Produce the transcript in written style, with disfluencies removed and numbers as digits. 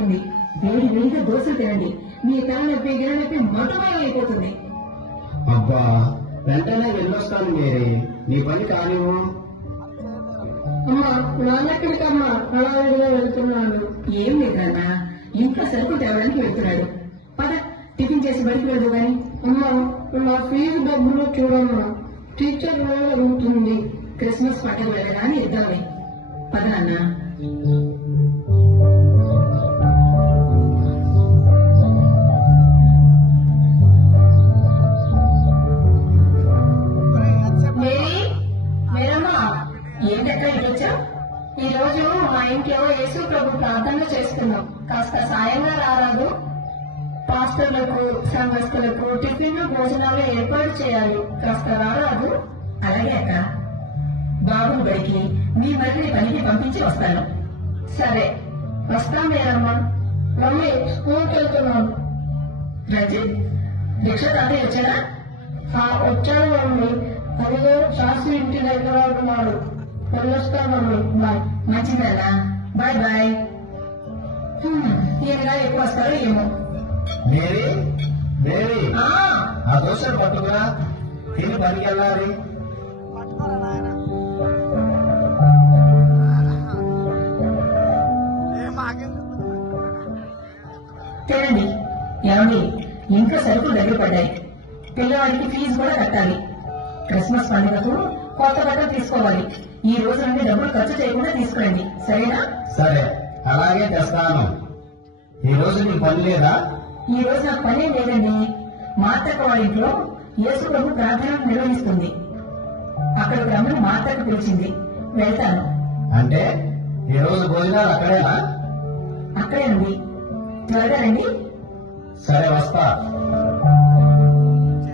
ఉంటుంది. వేడి వేడిగా దోశలు తినండి. మీ తలనొప్పి గిరనొప్పి మొట్టమయం అయిపోతుంది. అబ్బా, వెంటనే వెళ్ళొస్తాను మేరీ, నీ పని కానివ్వు. అమ్మా, నాన్నెక్కడికమ్మా హడావిడిగా వెళ్తున్నాడు? ఏం లేదన్నా, ఇంట్లో సరుకులు తేవడానికి వెళ్తున్నాడు. పద, టిఫిన్ చేసి బడికి వెళ్దు గాని. అమ్మా, నా ఫీజు డబ్బులు చూడమ్మా, టీచర్ వేళ అడుగుతుంది. క్రిస్మస్ పండుగ వెళ్ళగానే ఇద్దామే. పద నాన్న. ఏంటెక్కడ ఇటొచ్చా? ఈ రోజు మా ఇంట్లో యేసు ప్రభు ప్రార్థన చేస్తున్నాం. కాస్త సాయంగా రారాదు? పాస్టర్లకు సంఘస్థులకు టిఫిన్ భోజనాలు ఏర్పాటు చేయాలి. కాస్త రారాదు? అలాగే అక్క. బాబుని బడికి మీ మరిని పనికి పంపించి వస్తాను. సరే, వస్తామేనమ్మా. మమ్మీ, స్కూల్కి వెళ్తున్నాను. రంజిత్, రిక్షా తాతయ్య వచ్చాడా? వచ్చాను మమ్మీ. అదిగో శాస్త్రి ఇంటి దగ్గర ఉన్నాడు. వెళ్ళొస్తాను మమ్మీ. బాయ్. మంచిదన్నా, బాయ్ బాయ్. ఈయనగా ఎక్కువ వస్తారో ఏమో. మేరీ, మేరీ, ఆ, ఆ దోశలు పట్టుకురా, తిని పనికి వెళ్ళాలి. తినండి. ఏమండి, ఇంకా సరుకులు దగ్గర పడ్డాయి. పిల్లవాడికి ఫీజు కూడా కట్టాలి. క్రిస్మస్ పండుగకు కొత్త బట్టలు తీసుకోవాలి. ఈ రోజు నుండి డబ్బులు ఖర్చు చేయకుండా తీసుకురండి, సరేనా? సరే, అలాగే తెస్తాను. ఈ రోజు నీకు పని లేదా? ఈ రోజు నాకు పనేం లేదండి. మా అత్తక్క వాళ్ళ ఇంట్లో యేసు ప్రభు ప్రార్థన నిర్వహిస్తుంది. అక్కడికి రమ్మని మా అత్తక్క పిలిచింది. వెళ్తాను. అంటే ఈ రోజు భోజనాలు అక్కడేనా? అక్కడే ఉంది. త్వరగా రండి. సరే, వస్తా.